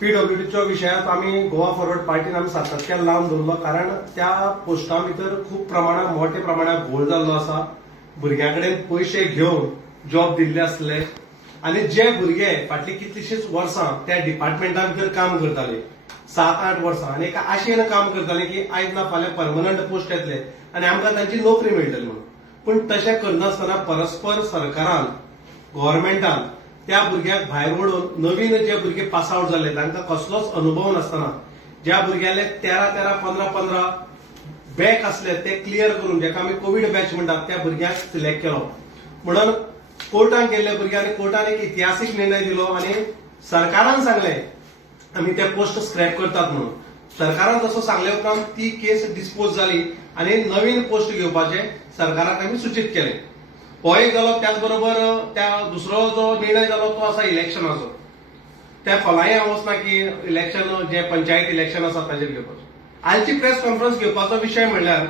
पीडब्ल्यूडीच्या विशयात आम्ही गोवा फॉरवर्ड पार्टीन आम्ही सातत्यान लावन दवरलो कारण त्या पोस्टां भितर खूप प्रमाणात मोठ्या प्रमाणात घोळ जाल्लो आसा. भुरग्यांकडेन पयशे घेवन जॉब दिल्ले आसले आनी जे भुरगे फाटली कितलीशीच वर्सां त्या डिपार्टमेंटा भितर काम करताले 7-8 वर्सां आनी एका आशेन काम करताले की आयज ना फाल्यां परमनंट पोस्ट येतले आनी आमकां तांची नोकरी मेळटली म्हणून. पूण तशें करनासतना परस्पर सरकारान गव्हर्नमेंटान त्या भुरग्याक भायर ओडून नवीन जे भुरगे पास आउट जाल्ले तांकां कसलोच अनुभव नासतना ज्या भुरग्याले 13-13, 15-15 बॅक असले ते क्लियर करून जेका आमी कोविड बॅच म्हणटात त्या भुरग्यांक सिलेक्ट केलो. म्हणून कोर्टान गेल्ले भुरग्यांनी कोर्टान एक इतिहासीक निर्णय दिलो आनी सरकारान सांगले आमी ते पोस्ट स्क्रॅप करतात म्हणून. सरकारान तसो सांगले उपरांत ती केस डिस्पोज जाली आनी नवीन पोस्ट घेवपाचे सरकाराक आमी सूचित केले. हो एक जालो. त्याच बरोबर त्या दुसरो जो निर्णय जालो तो आसा इलेक्शनाचो. त्या खोलाय हांव वचना की इलेक्शन जे पंचायत इलेक्शन आसा ताचेर घेवपाचो. आयची प्रेस कॉन्फरन्स घेवपाचो विशय म्हणल्यार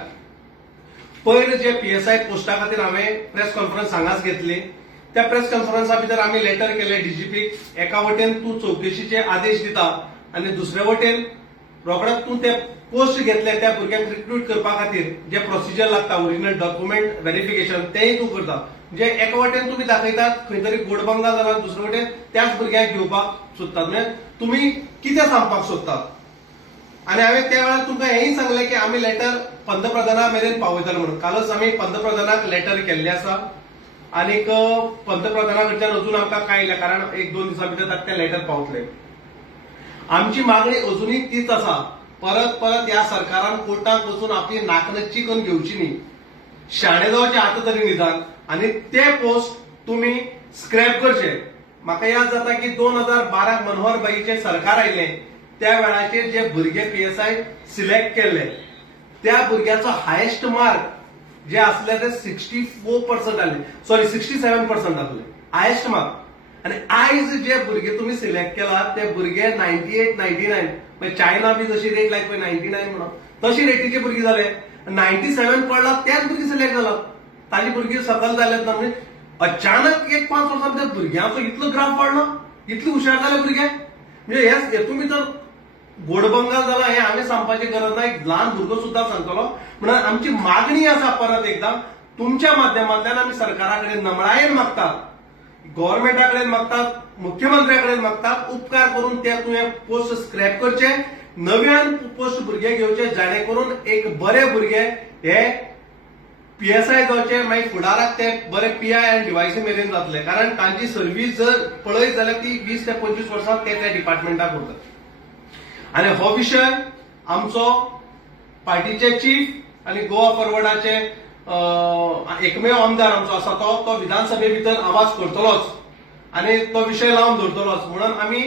पयर जे पीएसआय पोस्टा खातीर हांवें प्रेस कॉन्फरन्स हांगाच घेतली. त्या प्रेस कॉन्फरन्सा भितर आमी लेटर केले डीजीपीक. एका वटेन तूं चौकशीचे आदेश दिता आनी दुसरे वटेन रोखडेच तूं ते पोस्ट घेतले त्या भुरग्यांक रिक्रूट करपा खातीर जे प्रोसिजर लागता ओरिजिनल डॉक्युमेंट व्हेरिफिकेशन तेय तूं करता. म्हणजे एका वटेन तुमी दाखयतात खंय तरी गोडबंगा जाल्यार दुसरे वटेन त्याच भुरग्यांक घेवपाक सोदतात. म्हणजे तुमी कितें सांगपाक सोदतात. आनी हांवें त्या वेळार तुमकां हेंय सांगलें की आमी लेटर पंतप्रधाना मेरेन पावयतले म्हणून. कालच आमी पंतप्रधानाक लेटर केल्ली आसा आनीक पंतप्रधाना कडच्यान अजून आमकां कांय येयलें कारण 1-2 दिसां भितर ताका तें लेटर पावतलें. आमची मागणी अजूनय तीच आसा. परत परत ह्या सरकारान कोर्टात वचून आपली नाकनच्ची करून घेवची न्ही. शाणे जावचे आतां तरी निदान आनी ते पोस्ट तुमी स्क्रॅप करचे. म्हाका याद जाता की 2012 मनोहर भाईचे सरकार आयले त्या वेळाचेर जे भुरगे पीएसआय सिलेक्ट केल्ले त्या भुरग्याचो हायेस्ट मार्क जे असले ते 64% आसले. सॉरी 67% आसले हायेस्ट मार्क. आनी आयज जे भुरगे तुमी सिलेक्ट केलात ते भुरगे 98, 99 म्हणजे चायना बी जशी रेट लायक 99 म्हणून तशी रेटीचे भुरगे जाले. 97 पडला त्याच भुरगे सिलेक्ट जालात. ताजी भुरगी सकल जाल्यात ना. म्हणजे अचानक 1-5 वर्सां भितर भुरग्यांचो इतलो ग्राफ पडलो. इतले हुशार जाले भुरगे. म्हणजे हेतून भितर गोडबंगा जाला हे आमी सांगपाची गरज ना. एक ल्हान भुरगो सुद्दां सांगतलो. म्हणून आमची मागणी आसा परत एकदा तुमच्या माध्यमांतल्यान आमी सरकारा कडेन नमळायेन मागतात, गव्हर्नमेंटा कडेन मागतात, मुख्यमंत्र्या कडेन मागतात उपकार करून ते तुवें पोस्ट स्क्रॅप करचे. नव्यान पोस्ट भुरगे घेवचे जाणे करून एक बरे भुरगे हे पीएसआय जावचे मागीर फुडाराक ते बरे पीआय आनी डीवायसी मेरेन जातले. कारण तांची सर्व्हीस जर पळयत जाल्यार ती 20 ते 25 वर्सां ते त्या डिपार्टमेंटाक उरतात. आनी हो विशय आमचो पार्टीचे चीफ आनी गोवा फॉरवर्डाचे एकमेव आमदार आमचो आसा तो विधानसभे भितर आवाज करतलोच आनी तो विशय लावन धरतलोच. म्हणून आमी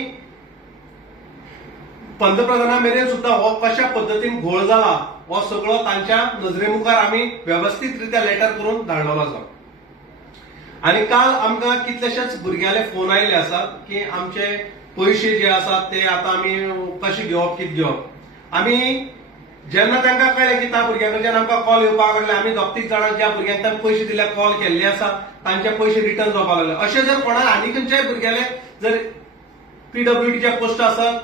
पंतप्रधाना मेरेन सुद्दां हो कशा पद्दतीन घोळ जाला हो सगळो तांच्या नजरे मुखार आमी व्यवस्थितरित्या लेटर करून धाडलेलो आसा. आनी काल आमकां कितलेशेच भुरग्याले फोन आयले आसात की आमचे पयशे जे आसात ते आतां आमी कशे घेवप कितें घेवप. आमी जेन्ना तांकां कळ्ळें की त्या भुरग्यां कडच्यान आमकां कॉल येवपाक लागले आमी दोग-तीग जाणांक ज्या भुरग्यांक तांकां पयशे दिल्या कॉल केल्ले आसा तांचे पयशे रिटर्न जावपाक लागले. अशें जर कोणाक आनी खंयच्याय भुरग्याले जर पीडब्ल्यूडीचे पोस्ट आसात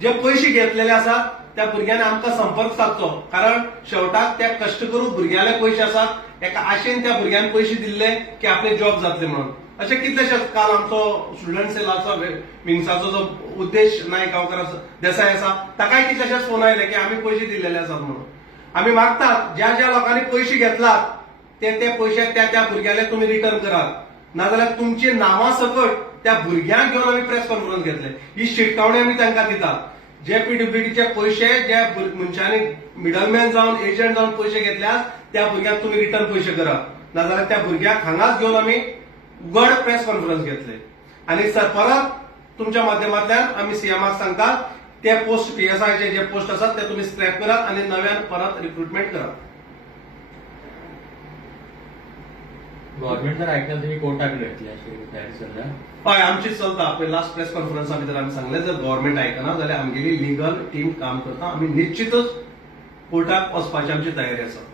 जे पयशे घेतलेले आसात त्या भुरग्यांनी आमकां संपर्क सादचो. कारण शेवटाक त्या कश्ट करून भुरग्याले पयशे आसात एका आशेन त्या भुरग्यांनी पयशे दिल्ले की आपले जॉब जातले म्हणून. अशें कितलेशेच काल आमचो स्टुडंट सेलाचो विंग्साचो जो उद्देश नायक गांवकर देसाय आसा ताकाय कितलेशेच फोन आयले की आमी पयशे दिल्लेले आसात म्हणून. आमी मागतात ज्या ज्या लोकांनी पयशे घेतलात ते पयशे त्या भुरग्याले तुमी रिटर्न करात. नाजाल्यार तुमची नांवां सकट त्या भुरग्यांक घेवन आमी प्रेस कॉन्फरन्स घेतले. ही शिटकावणी आमी तांकां दितात. जे पीडब्ल्यूडीचे पयशे ज्या मनशांनी मिडलमॅन जावन एजंट जावन पयशे घेतल्यात त्या भुरग्यांक तुमी रिटर्न पयशे करात. नाजाल्यार त्या भुरग्यांक हांगाच घेवन आमी उघड प्रेस कॉन्फरन्स घेतले. आनी परत तुमच्या माध्यमांतल्यान आमी सीएमाक सांगतात ते पोस्ट पीएसआयचे जे पोस्ट आसात ते तुमी स्क्रॅप करात आनी नव्यान परत रिक्रुटमेंट करात. गव्हर्नमेंट जर आयकल्यार तुमी कोर्टाक घेतली अशी तयारी चल्ल्या. हय आमची चलता. पळय लास्ट प्रेस कॉन्फरन्सा भितर आमी सांगले जर गव्हर्नमेंट आयकना जाल्यार आमगेली लिगल टीम काम करता. आमी निश्चितच कोर्टाक वचपाची आमची तयारी आसा.